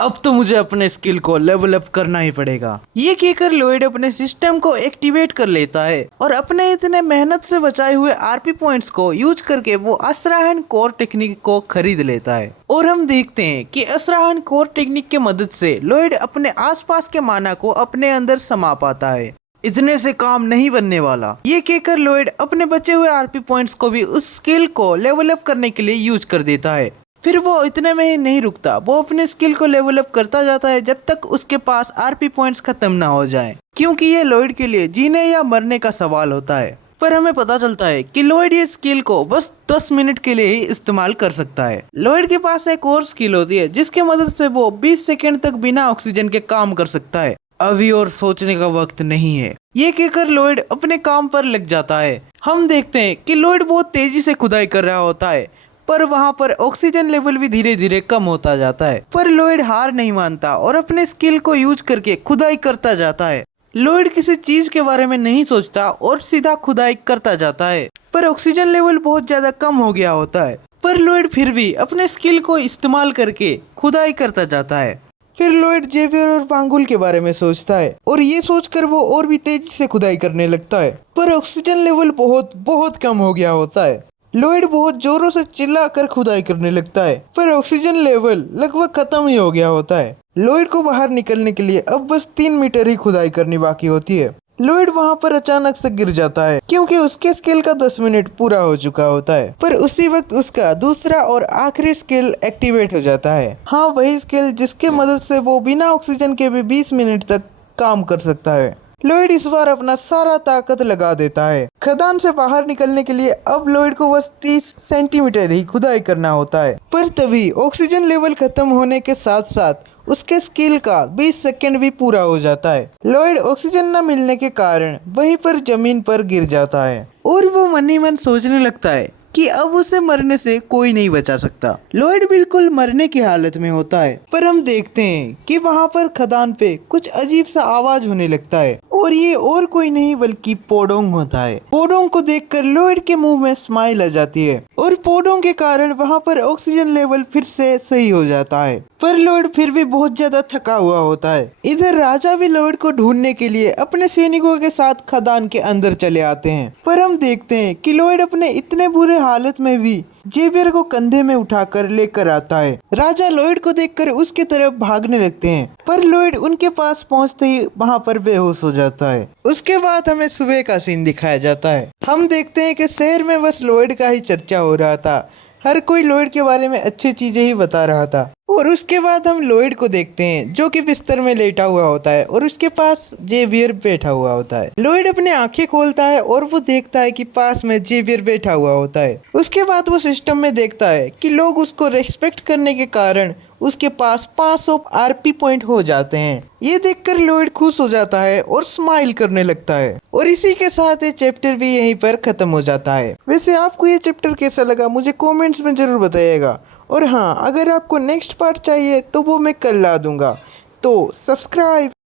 अब तो मुझे अपने स्किल को लेवल अप करना ही पड़ेगा। ये कहकर लॉयड अपने सिस्टम को एक्टिवेट कर लेता है और अपने इतने मेहनत से बचाए हुए आरपी पॉइंट्स को यूज करके वो असराहन कोर टेक्निक को खरीद लेता है। और हम देखते हैं कि असराहन कोर टेक्निक की मदद से लॉयड अपने आसपास के माना को अपने अंदर समा पाता है। इतने से काम नहीं बनने वाला, ये कहकर लॉयड अपने बचे हुए आरपी पॉइंट्स को भी उस स्किल को लेवल अप करने के लिए यूज कर देता है। फिर वो इतने में ही नहीं रुकता, वो अपने स्किल को लेवल अप करता जाता है जब तक उसके पास आरपी पॉइंट्स खत्म ना हो जाए, क्योंकि ये लॉयड के लिए जीने या मरने का सवाल होता है। पर हमें पता चलता है कि लॉयड ये स्किल को बस 10 मिनट के लिए ही इस्तेमाल कर सकता है। लॉयड के पास एक और स्किल होती है जिसकी मदद से वो 20 सेकंड तक बिना ऑक्सीजन के काम कर सकता है। अभी और सोचने का वक्त नहीं है, ये कहकर लॉयड अपने काम पर लग जाता है। हम देखते हैं कि लॉयड बहुत तेजी से खुदाई कर रहा होता है, पर वहाँ पर ऑक्सीजन लेवल भी धीरे धीरे कम होता जाता है। पर लॉयड हार नहीं मानता और अपने स्किल को यूज करके खुदाई करता जाता है। लॉयड किसी चीज के बारे में नहीं सोचता और सीधा खुदाई करता जाता है, पर ऑक्सीजन लेवल बहुत ज्यादा कम हो गया होता है। पर लॉयड फिर भी अपने स्किल को इस्तेमाल करके खुदाई करता जाता है। फिर लॉयड जेवियर और पांगुल के बारे में सोचता है और ये सोचकर वो और भी तेजी से खुदाई करने लगता है, पर ऑक्सीजन लेवल बहुत बहुत कम हो गया होता है। लॉयड बहुत जोरों से चिल्लाकर खुदाई करने लगता है, पर ऑक्सीजन लेवल लगभग खत्म ही हो गया होता है। लॉयड को बाहर निकलने के लिए अब बस 3 मीटर ही खुदाई करनी बाकी होती है। लॉयड वहाँ पर अचानक से गिर जाता है क्योंकि उसके स्किल का 10 मिनट पूरा हो चुका होता है। पर उसी वक्त उसका दूसरा और आखिरी स्किल एक्टिवेट हो जाता है। हाँ, वही स्किल जिसके मदद से वो बिना ऑक्सीजन के भी 20 मिनट तक काम कर सकता है। लॉयड इस बार अपना सारा ताकत लगा देता है। खदान से बाहर निकलने के लिए अब लॉयड को बस 30 सेंटीमीटर ही खुदाई करना होता है। पर तभी ऑक्सीजन लेवल खत्म होने के साथ साथ उसके स्किल का 20 सेकंड भी पूरा हो जाता है। लॉयड ऑक्सीजन न मिलने के कारण वहीं पर जमीन पर गिर जाता है और वो मन ही मन सोचने लगता है कि अब उसे मरने से कोई नहीं बचा सकता। लॉयड बिल्कुल मरने की हालत में होता है, पर हम देखते हैं कि वहाँ पर खदान पे कुछ अजीब सा आवाज होने लगता है और ये और कोई नहीं बल्कि पोडोंग होता है। पोडोंग को देखकर लॉयड के मुंह में स्माइल आ जाती है और पोडोंग के कारण वहाँ पर ऑक्सीजन लेवल फिर से सही हो जाता है। पर लॉयड फिर भी बहुत ज्यादा थका हुआ होता है। इधर राजा भी लॉयड को ढूंढने के लिए अपने सैनिकों के साथ खदान के अंदर चले आते हैं। पर हम देखते हैं कि लॉयड अपने इतने बुरे हालत में भी जेवियर को कंधे में उठाकर लेकर आता है। राजा लॉयड को देखकर उसकी तरफ भागने लगते हैं, पर लॉयड उनके पास पहुंचते ही वहां पर बेहोश हो जाता है। उसके बाद हमें सुबह का सीन दिखाया जाता है। हम देखते हैं कि शहर में बस लॉयड का ही चर्चा हो रहा था। हर कोई लॉयड के बारे में अच्छी चीजें ही बता रहा था। और उसके बाद हम लॉयड को देखते हैं जो कि बिस्तर में लेटा हुआ होता है और उसके पास जेवियर बैठा हुआ होता है। लॉयड अपने आंखें खोलता है और वो देखता है कि पास में जेवियर बैठा हुआ होता है। उसके बाद वो सिस्टम में देखता है कि लोग उसको रेस्पेक्ट करने के कारण उसके पास 500 आरपी पॉइंट हो जाते हैं। ये देखकर लॉयड खुश हो जाता है और स्माइल करने लगता है। और इसी के साथ ये चैप्टर भी यहीं पर खत्म हो जाता है। वैसे आपको ये चैप्टर कैसा लगा मुझे कमेंट्स में जरूर बताइएगा। और हाँ, अगर आपको नेक्स्ट पार्ट चाहिए तो वो मैं कल ला दूंगा। तो सब्सक्राइब